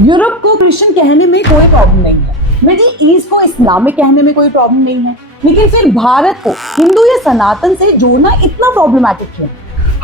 Europe को Christian कहने में कोई प्रॉब्लम नहीं है, मिडिल ईस्ट को इस्लामिक कहने में कोई प्रॉब्लम नहीं है, लेकिन फिर भारत को हिंदू या सनातन से जोड़ना इतना प्रॉब्लमैटिक क्यों?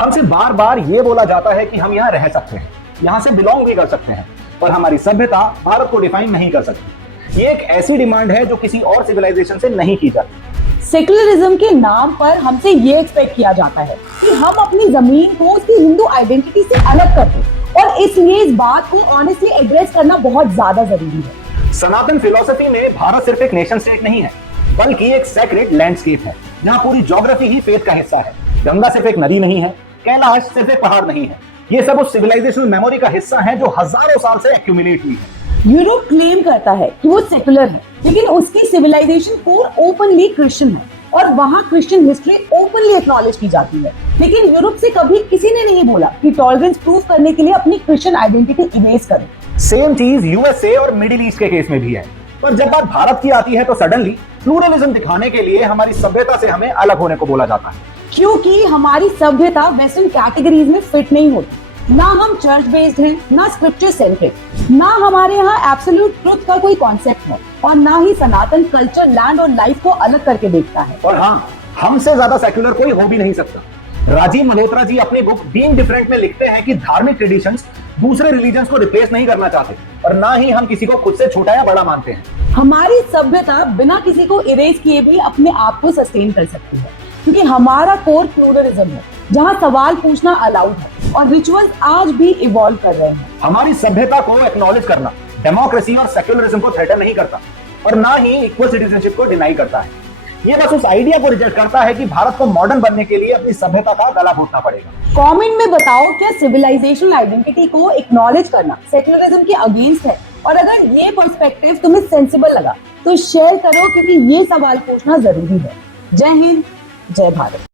हमसे बार बार ये बोला जाता है कि हम यहाँ रह सकते हैं, यहाँ से बिलोंग भी कर सकते हैं, पर हमारी सभ्यता भारत को डिफाइन नहीं कर सकती। ये एक ऐसी डिमांड है जो किसी और सिविलाइजेशन से नहीं की जाती। सेक्युलरिज्म के नाम पर हमसे ये एक्सपेक्ट किया जाता है कि हम अपनी जमीन को उसकी हिंदू आइडेंटिटी से अलग कर दें, और इसलिए इस बात को ऑनेस्टली एड्रेस करना बहुत ज्यादा जरूरी है। सनातन फिलॉसफी में भारत सिर्फ एक नेशन स्टेट नहीं है, बल्कि एक सैक्रेड लैंडस्केप है, जहाँ पूरी ज्योग्राफी ही फेथ का हिस्सा है। गंगा सिर्फ एक नदी नहीं है, कैलाश सिर्फ एक पहाड़ नहीं है, ये सब उस सिविलाइजेशनल मेमोरी का हिस्सा है जो हजारों साल से एक्यूमुलेट हुई है। यूरोप क्लेम करता है कि वो सेकुलर है, लेकिन उसकी सिविलाइजेशन कोर ओपनली क्रिश्चियन है और वहाँ क्रिश्चियन हिस्ट्री ओपनली एक्नॉलेज की जाती है। लेकिन यूरोप से कभी किसी ने नहीं बोला कि टॉलरेंस प्रूव करने के लिए अपनी क्रिश्चियन आइडेंटिटी इरेज करें। सेम चीज यूएसए और मिडिल ईस्ट के केस में भी है, पर जब बात भारत की आती है तो सडनली प्लूरलिज्म दिखाने के लिए हमारी सभ्यता से हमें अलग होने को बोला जाता है, क्योंकि हमारी सभ्यता वेस्टर्न कैटेगरीज में फिट नहीं होती। ना हम चर्च बेस्ड हैं, ना स्क्रिप्चर सेंट्रिक, ना हमारे यहाँ एब्सोल्यूट ट्रुथ का कोई कॉन्सेप्ट है, और ना ही सनातन कल्चर लैंड और लाइफ को अलग करके देखता है। और हाँ, हमसे ज्यादा सेक्युलर कोई हो भी नहीं सकता। राजीव मल्होत्रा जी अपनी बुक बीइंग डिफरेंट में लिखते हैं कि धार्मिक ट्रेडिशंस दूसरे रिलीजन्स को रिप्लेस नहीं करना चाहते, और ना ही हम किसी को खुद से छोटा या बड़ा मानते हैं। हमारी सभ्यता बिना किसी को इरेज किए भी अपने आप को सस्टेन कर सकती है, क्योंकि हमारा कोर प्लूरलिज्म है, जहाँ सवाल पूछना अलाउड है और रिचुअल्स आज भी इवॉल्व कर रहे हैं। हमारी सभ्यता को एक्नॉलेज करना डेमोक्रेसी और सेक्युलरिज्म को थ्रेटन नहीं करता, और ना ही इक्वल सिटीजनशिप को डिनाई करता है। ये बस उस आइडिया को रिजेक्ट करता है कि भारत को मॉडर्न बनने के लिए अपनी सभ्यता का गला घोटना पड़ेगा। कमेंट में बताओ, क्या सिविलाइजेशनल आइडेंटिटी को एक्नॉलेज करना सेक्युलरिज्म के अगेंस्ट है? और अगर ये पर्सपेक्टिव तुम्हें सेंसिबल लगा तो शेयर करो, क्योंकि ये सवाल पूछना जरूरी है। जय हिंद, जय भारत।